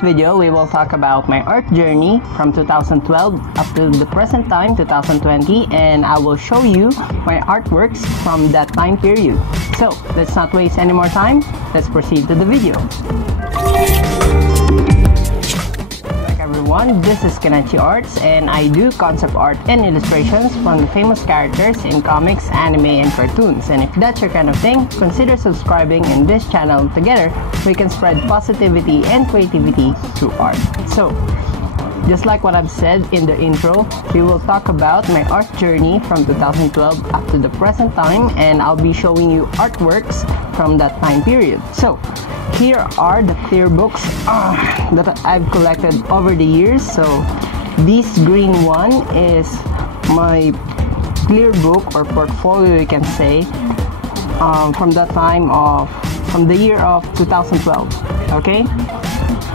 video, we will talk about my art journey from 2012 up to the present time, 2020, and I will show you my artworks from that time period. So, let's not waste any more time. Let's proceed to the video. Everyone, this is Kanachi Arts, and I do concept art and illustrations from famous characters in comics, anime, and cartoons. And if that's your kind of thing, consider subscribing in this channel. Together, we can spread positivity and creativity through art. So, just like what I've said in the intro, we will talk about my art journey from 2012 up to the present time, and I'll be showing you artworks from that time period. So, here are the clear books that I've collected over the years. So this green one is my clear book or portfolio, you can say, from the year of 2012. Okay,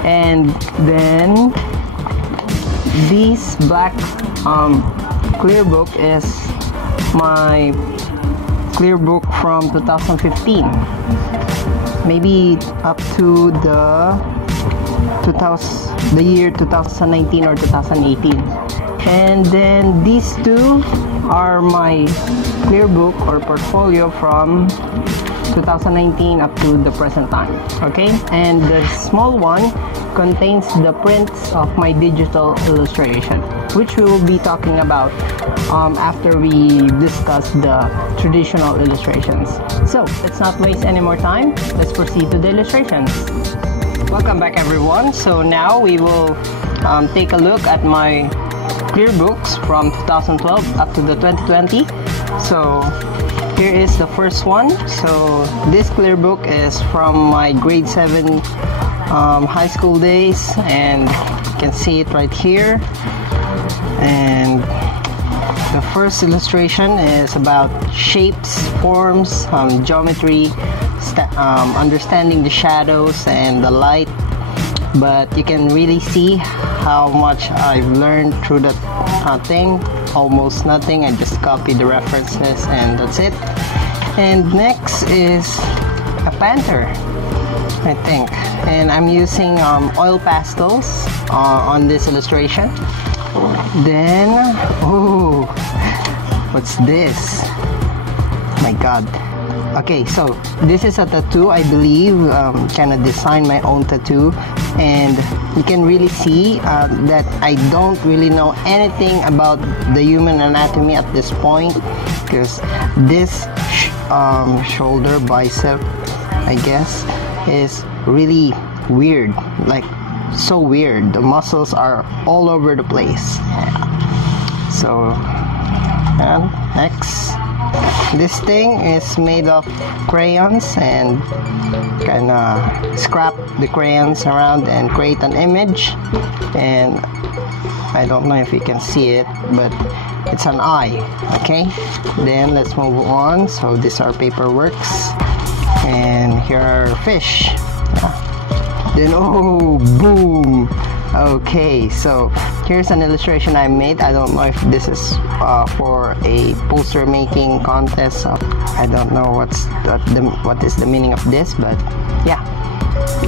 and then this black clear book is my clear book from 2015. Maybe up to the year 2019 or 2018. And then these two are my clear book or portfolio from 2019 up to the present time. Okay, and the small one contains the prints of my digital illustration, which we will be talking about after we discuss the traditional illustrations. So let's not waste any more time. Let's proceed to the illustrations. Welcome back, everyone. So now we will take a look at my clear books from 2012 up to the 2020. So here is the first one. So this clear book is from my grade 7 high school days, and you can see it right here. And the first illustration is about shapes, forms, geometry, understanding the shadows and the light. But you can really see how much I've learned through that thing. Almost nothing. I just copied the references and that's it. And next is a panther, I think. And I'm using oil pastels on this illustration. Then, oh, what's this? My God. Okay, so this is a tattoo, I believe. Kind of designed my own tattoo, and you can really see that I don't really know anything about the human anatomy at this point, because this shoulder bicep, I guess, is really weird, like so weird. The muscles are all over the place. So, and next, this thing is made of crayons, and kind of scrap the crayons around and create an image. And I don't know if you can see it, but it's an eye. Okay, then let's move on. So these are paperworks, and here are fish. Then, oh, boom. Okay, so here's an illustration I made. I don't know if this is for a poster making contest. I don't know what is the meaning of this, but yeah,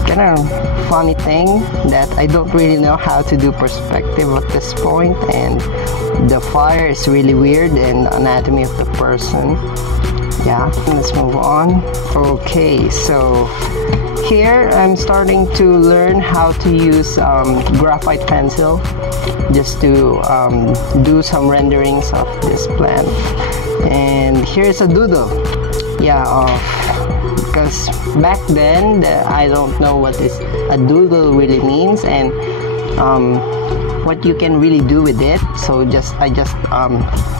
kind of funny thing that I don't really know how to do perspective at this point, and the fire is really weird, and anatomy of the person. Yeah, let's move on. Okay, so here I'm starting to learn how to use graphite pencil just to do some renderings of this plant. And here's a doodle. Yeah, because back then I don't know what is a doodle really means, and what you can really do with it. So I just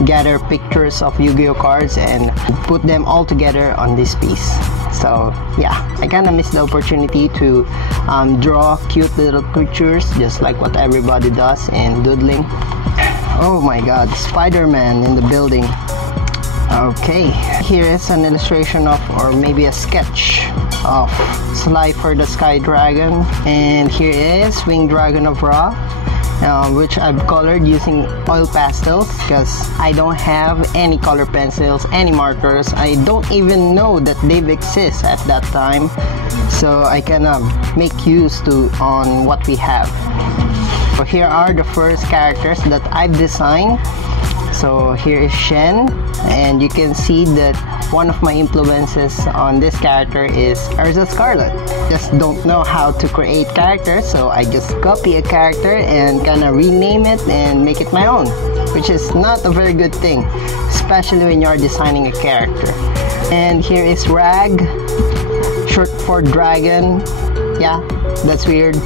gather pictures of Yu-Gi-Oh cards and put them all together on this piece. So yeah, I kind of missed the opportunity to draw cute little creatures just like what everybody does in doodling. Oh my God, Spider-Man in the building. Okay, here is an illustration of, or maybe a sketch of, Slifer the Sky Dragon. And here is Winged Dragon of Ra. which I've colored using oil pastels because I don't have any color pencils, any markers. I don't even know that they exist at that time, so I kind of make use to on what we have. So here are the first characters that I've designed. So here is Shen, and you can see that one of my influences on this character is Ursa Scarlet. Just don't know how to create characters, so I just copy a character and kind of rename it and make it my own, which is not a very good thing, especially when you're designing a character. And here is Rag, short for dragon. Yeah, that's weird.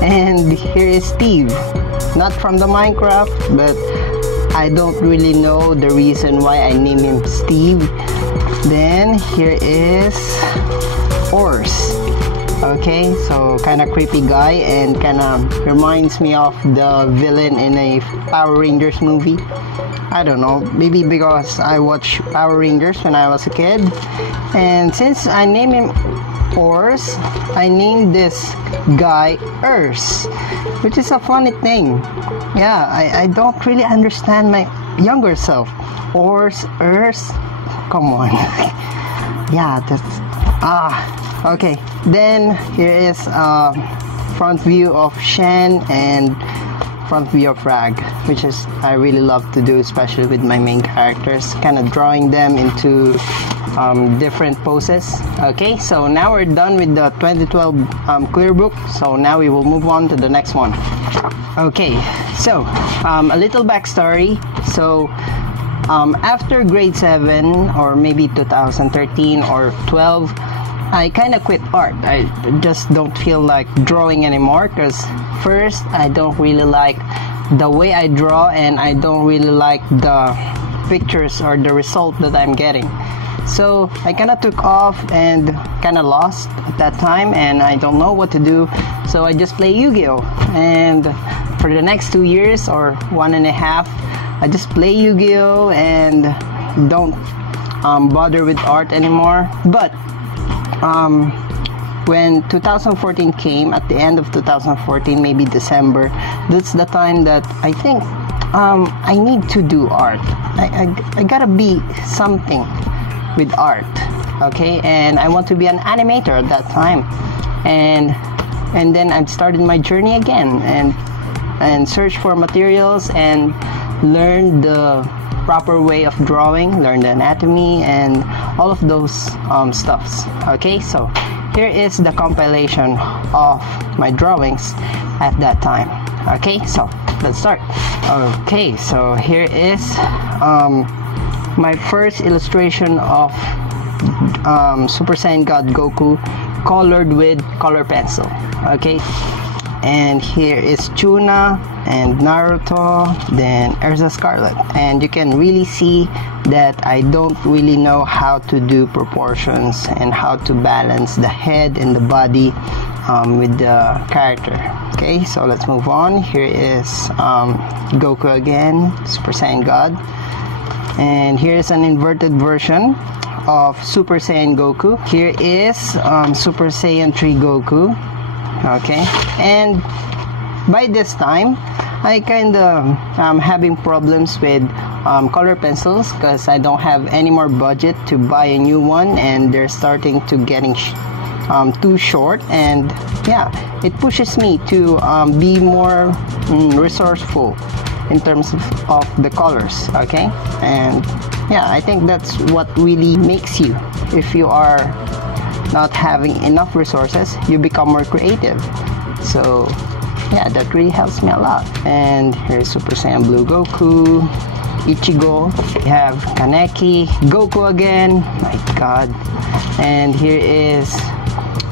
And here is Steve, not from the Minecraft, but I don't really know the reason why I named him Steve. Then here is Ors. Okay, so kind of creepy guy and kind of reminds me of the villain in a Power Rangers movie. I don't know, maybe because I watched Power Rangers when I was a kid. And since I named him Ors, I named this guy Urs, which is a funny thing. Yeah, I don't really understand my younger self. Urs, come on. Yeah, that's okay. Then here is front view of Shen and front view of Rag, which is I really love to do, especially with my main characters, kind of drawing them into different poses. Okay, so now we're done with the 2012 clear book, so now we will move on to the next one. Okay, so a little backstory. So after grade 7 or maybe 2013 or 12, I kind of quit art. I just don't feel like drawing anymore because first, I don't really like the way I draw, and I don't really like the pictures or the result that I'm getting. So I kind of took off and kind of lost at that time, and I don't know what to do, so I just play Yu-Gi-Oh! And for the next 2 years or 1.5, I just play Yu-Gi-Oh! And don't bother with art anymore. But when 2014 came, at the end of 2014, maybe December, that's the time that I think I need to do art. I gotta be something with art, okay? And I want to be an animator at that time. And then I started my journey again and search for materials and learn the proper way of drawing, learn the anatomy and all of those stuffs. Okay, so here is the compilation of my drawings at that time. Okay, so let's start. Okay, so here is my first illustration of Super Saiyan God Goku colored with color pencil. Okay, and here is Chuna and Naruto, then Ursa Scarlet, and you can really see that I don't really know how to do proportions and how to balance the head and the body with the character. Okay, so let's move on. Here is Goku again, Super Saiyan God, and here's an inverted version of Super Saiyan Goku. Here is Super Saiyan 3 Goku. Okay, and by this time I kind of having problems with color pencils because I don't have any more budget to buy a new one, and they're starting to getting too short, and yeah, it pushes me to be more resourceful in terms of the colors. Okay, and yeah, I think that's what really makes you, if you are not having enough resources, you become more creative. So yeah, that really helps me a lot. And here's Super Saiyan Blue Goku, Ichigo, we have Kaneki, Goku again, my god. And here is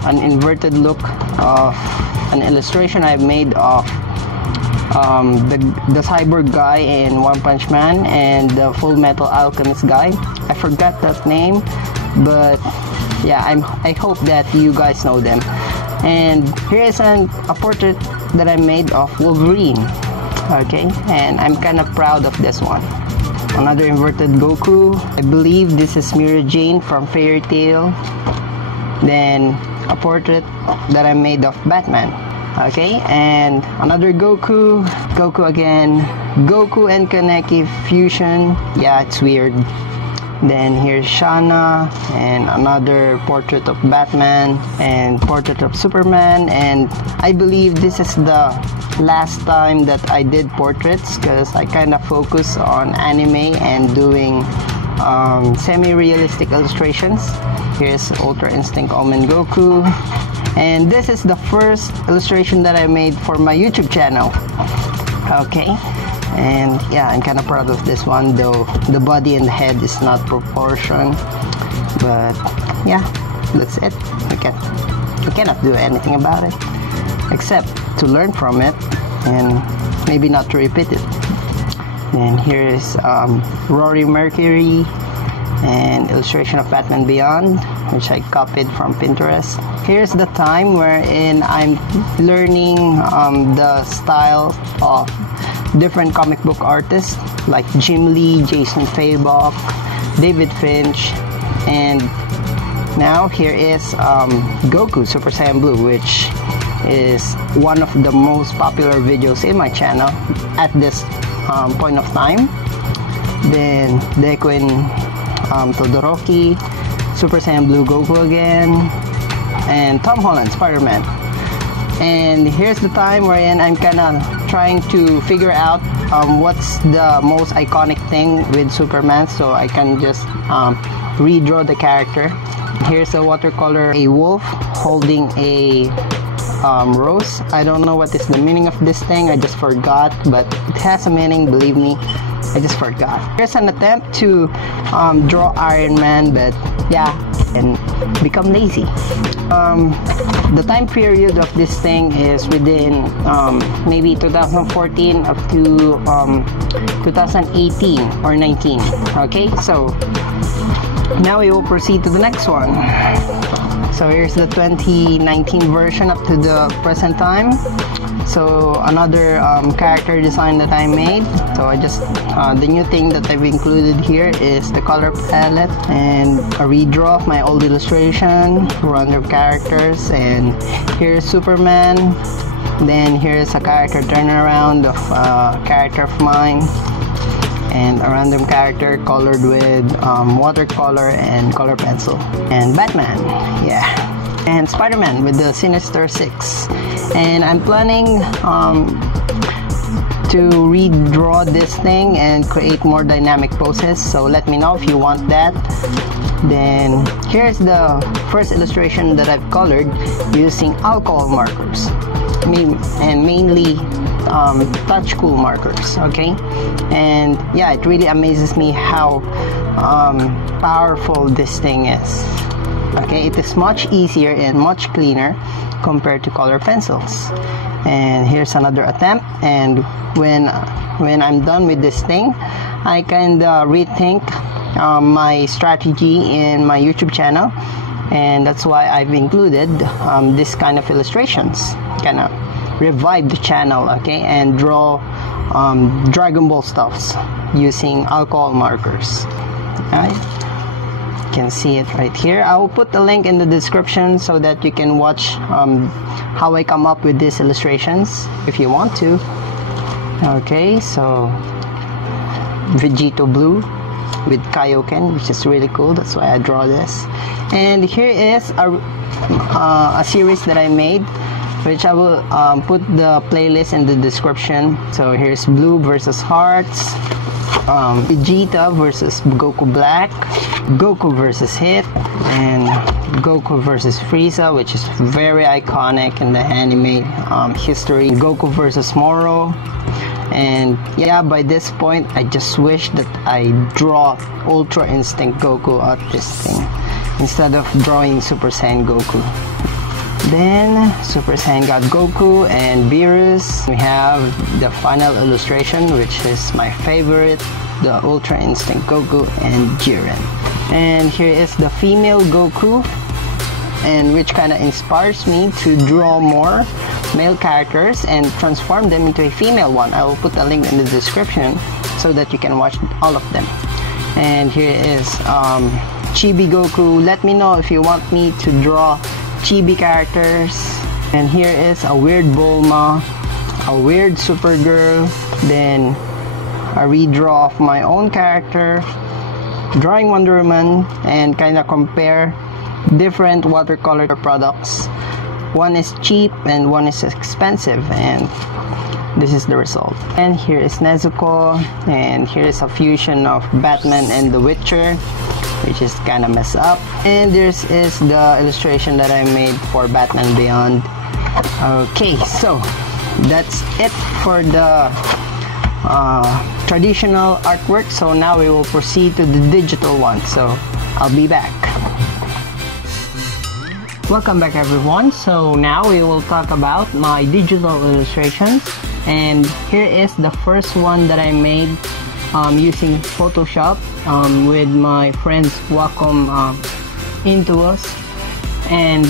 an inverted look of an illustration I've made of the cyborg guy in One Punch Man and the Full Metal Alchemist guy. I forgot that name, but yeah, I hope that you guys know them. And here is a portrait that I made of Wolverine. Okay, and I'm kind of proud of this one. Another inverted Goku. I believe this is Mira Jane from Fairy Tail. Then a portrait that I made of Batman. Okay, and another Goku again, Goku and Kaneki fusion. Yeah, it's weird. Then here's Shana, and another portrait of Batman and portrait of Superman. And I believe this is the last time that I did portraits, because I kind of focus on anime and doing semi-realistic illustrations. Here's Ultra Instinct Omen Goku, and this is the first illustration that I made for my YouTube channel. Okay, and yeah, I'm kind of proud of this one, though the body and the head is not proportioned, but yeah, that's it. We cannot do anything about it except to learn from it and maybe not to repeat it. And here is Rory Mercury and illustration of Batman Beyond, which I copied from Pinterest. Here's the time wherein I'm learning the style of different comic book artists like Jim Lee, Jason Fabok, David Finch, and now here is Goku Super Saiyan Blue, which is one of the most popular videos in my channel at this point of time. Then Deku and Todoroki, Super Saiyan Blue Goku again, and Tom Holland Spider-Man. And here's the time wherein I'm kinda trying to figure out what's the most iconic thing with Superman, so I can just redraw the character. Here's a watercolor, a wolf holding a rose. I don't know what is the meaning of this thing, I just forgot, but it has a meaning, believe me, I just forgot. Here's an attempt to draw Iron Man, but yeah, and become lazy. The time period of this thing is within maybe 2014 up to 2018 or 19. Okay, so now we will proceed to the next one. So here's the 2019 version up to the present time. So another character design that I made. So I just the new thing that I've included here is the color palette and a redraw of my old illustration, random characters, and here's Superman. Then here's a character turnaround of a character of mine, and a random character colored with watercolor and color pencil, and Batman, yeah, and Spider-Man with the Sinister Six. And I'm planning to redraw this thing and create more dynamic poses, so let me know if you want that. Then here's the first illustration that I've colored using alcohol markers, and mainly touch cool markers. Okay, and yeah, it really amazes me how powerful this thing is. Okay, it is much easier and much cleaner compared to color pencils. And here's another attempt, and when I'm done with this thing, I can rethink my strategy in my YouTube channel, and that's why I've included this kind of illustrations, kind of revive the channel, okay, and draw Dragon Ball stuffs using alcohol markers. Alright, you can see it right here. I will put the link in the description so that you can watch how I come up with these illustrations if you want to. Okay, so Vegito Blue with Kaioken, which is really cool, that's why I draw this. And here is a series that I made, which I will put the playlist in the description. So here's Blue versus Hearts, Vegeta versus Goku Black, Goku versus Hit, and Goku versus Frieza, which is very iconic in the anime history, Goku versus Moro. And yeah, by this point I just wish that I draw Ultra Instinct Goku out this thing instead of drawing Super Saiyan Goku. Then Super Saiyan God Goku and Beerus. We have the final illustration, which is my favorite, the Ultra Instinct Goku and Jiren. And here is the female Goku, and which kind of inspires me to draw more male characters and transform them into a female one. I will put a link in the description so that you can watch all of them. And here is Chibi Goku. Let me know if you want me to draw Chibi characters And here is a weird Bulma, a weird Supergirl, then a redraw of my own character, drawing Wonder Woman, and kind of compare different watercolor products. One is cheap and one is expensive, and this is the result. And here is Nezuko, and here is a fusion of Batman and The Witcher, which is kind of messed up. And this is the illustration that I made for Batman Beyond. Okay, so that's it for the traditional artwork. So now we will proceed to the digital one, so I'll be back. Welcome back, everyone. So now we will talk about my digital illustrations, and here is the first one that I made using Photoshop with my friends Wacom into us, and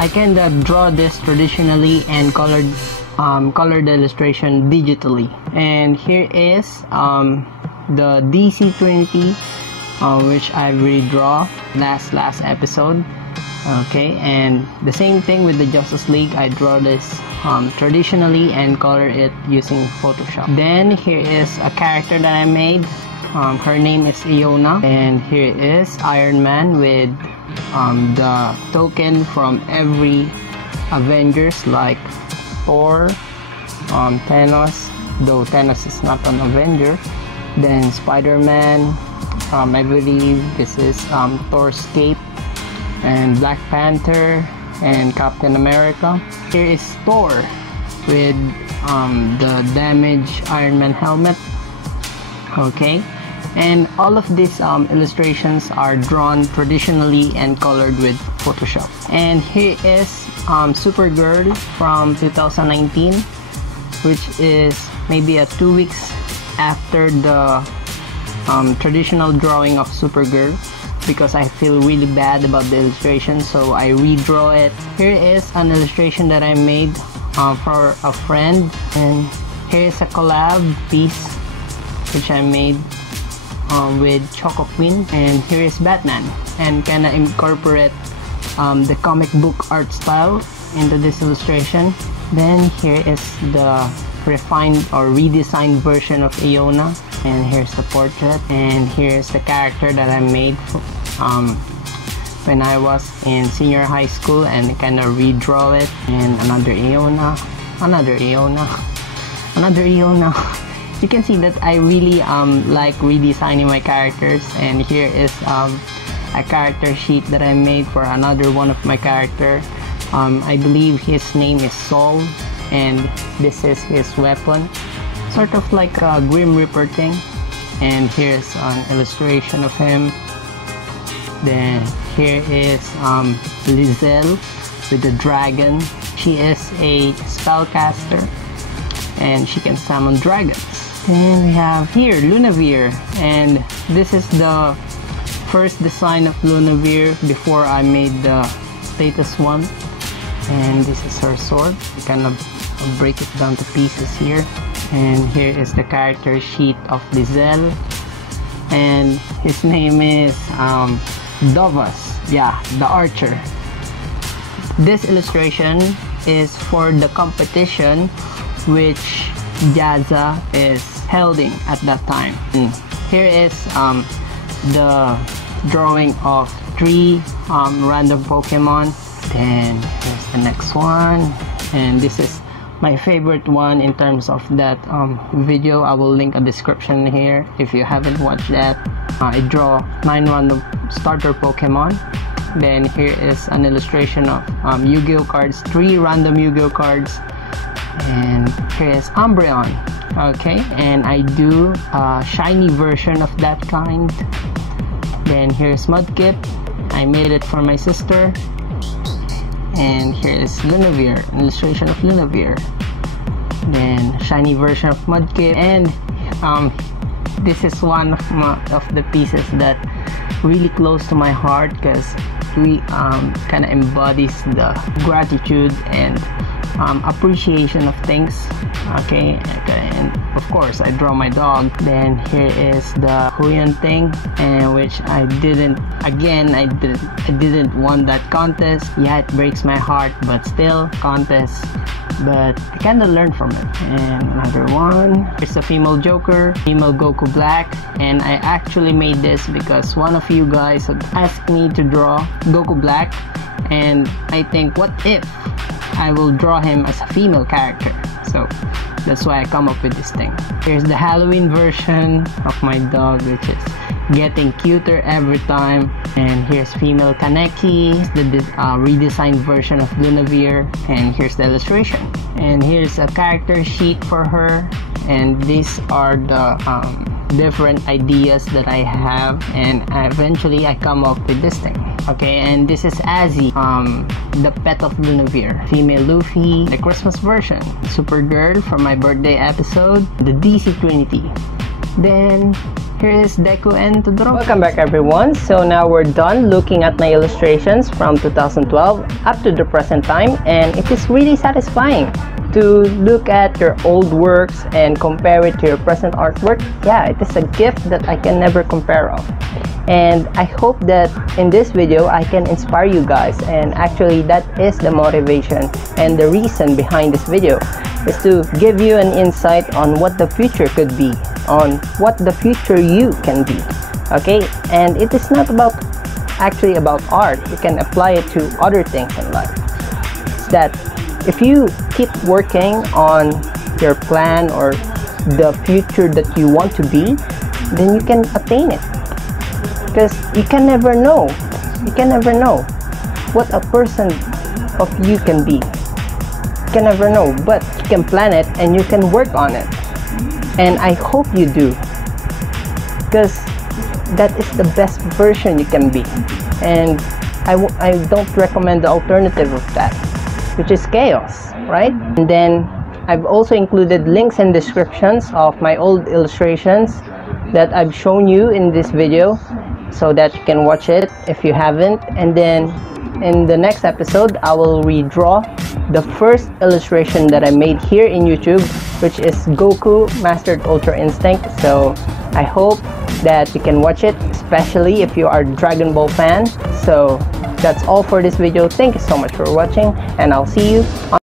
I can draw this traditionally and color the illustration digitally. And here is the DC Trinity, which I redraw last episode. Okay, and the same thing with the Justice League. I draw this traditionally and color it using Photoshop. Then here is a character that I made. Her name is Iona, and here is Iron Man with the token from every Avengers, like Thor, Thanos, though Thanos is not an Avenger. Then Spider-Man, I believe this is Thor's cape, and Black Panther and Captain America. Here is Thor with the damaged Iron Man helmet. Okay, and all of these illustrations are drawn traditionally and colored with Photoshop. And here is Supergirl from 2019, which is maybe 2 weeks after the traditional drawing of Supergirl, because I feel really bad about the illustration, so I redraw it. Here is an illustration that I made for a friend, and here is a collab piece which I made with Choco Queen. And here is Batman, and kinda incorporate the comic book art style into this illustration. Then here is the refined or redesigned version of Iona, and here's the portrait, and here's the character that I made when I was in senior high school, and kind of redraw it. And another Iona, another Iona, another Iona. You can see that I really like redesigning my characters. And here is a character sheet that I made for another one of my character. I believe his name is Saul, and this is his weapon, sort of like a Grim Reaper thing. And here's an illustration of him. Then here is Lizelle with the dragon. She is a spellcaster, and she can summon dragons. And we have here Lunavir, and this is the first design of Lunavir before I made the latest one. And this is her sword. You kind of break it down to pieces here. And here is the character sheet of Lizelle, and his name is Dovas, yeah, the archer. This illustration is for the competition which Jazza is holding at that time. And here is the drawing of 3 random Pokemon. Then here's the next one, and this is my favorite one in terms of that video. I will link a description here if you haven't watched that. I draw 9 random starter Pokemon. Then here is an illustration of Yu-Gi-Oh cards, 3 random Yu-Gi-Oh cards. And here is Umbreon. Okay, and I do a shiny version of that kind. Then here's Mudkip. I made it for my sister. And here is Lunavir, an illustration of Lunavir. Then shiny version of Mudkip. And this is one of the pieces that really close to my heart, because we kind of embodies the gratitude and appreciation of things. Okay, and of course I draw my dog. Then here is the Huyon thing, and which I didn't won that contest. Yeah, it breaks my heart, but still contest. But I kind of learned from it. And another one, it's a female Joker, female Goku Black, and I actually made this because one of you guys had asked me to draw Goku Black, and I think, what if I will draw him as a female character? So that's why I come up with this thing. Here's the Halloween version of my dog, which is getting cuter every time. And here's female Kaneki, the redesigned version of Lunavir. And here's the illustration. And here's a character sheet for her. And these are the different ideas that I have, and eventually I come up with this thing. Okay, and this is Azzy, the pet of Lunavir, female Luffy, the Christmas version, Supergirl from my birthday episode, the DC Trinity. Then here is Deku and Todoroki. Welcome back everyone. So now we're done looking at my illustrations from 2012 up to the present time, and it is really satisfying to look at your old works and compare it to your present artwork. Yeah, it is a gift that I can never compare of. And I hope that in this video I can inspire you guys, and actually that is the motivation and the reason behind this video, is to give you an insight on what the future could be, on what the future you can be. Okay, and it is not actually about art. You can apply it to other things in life. It's that if you keep working on your plan or the future that you want to be, then you can attain it. Because you can never know. You can never know what a person of you can be. You can never know, but you can plan it and you can work on it. And I hope you do, because that is the best version you can be. And I don't recommend the alternative of that, which is chaos, right? And then I've also included links and descriptions of my old illustrations that I've shown you in this video, so that you can watch it if you haven't. And then in the next episode I will redraw the first illustration that I made here in YouTube, which is Goku Mastered Ultra Instinct. So I hope that you can watch it, especially if you are a Dragon Ball fan. So that's all for this video. Thank you so much for watching, and I'll see you on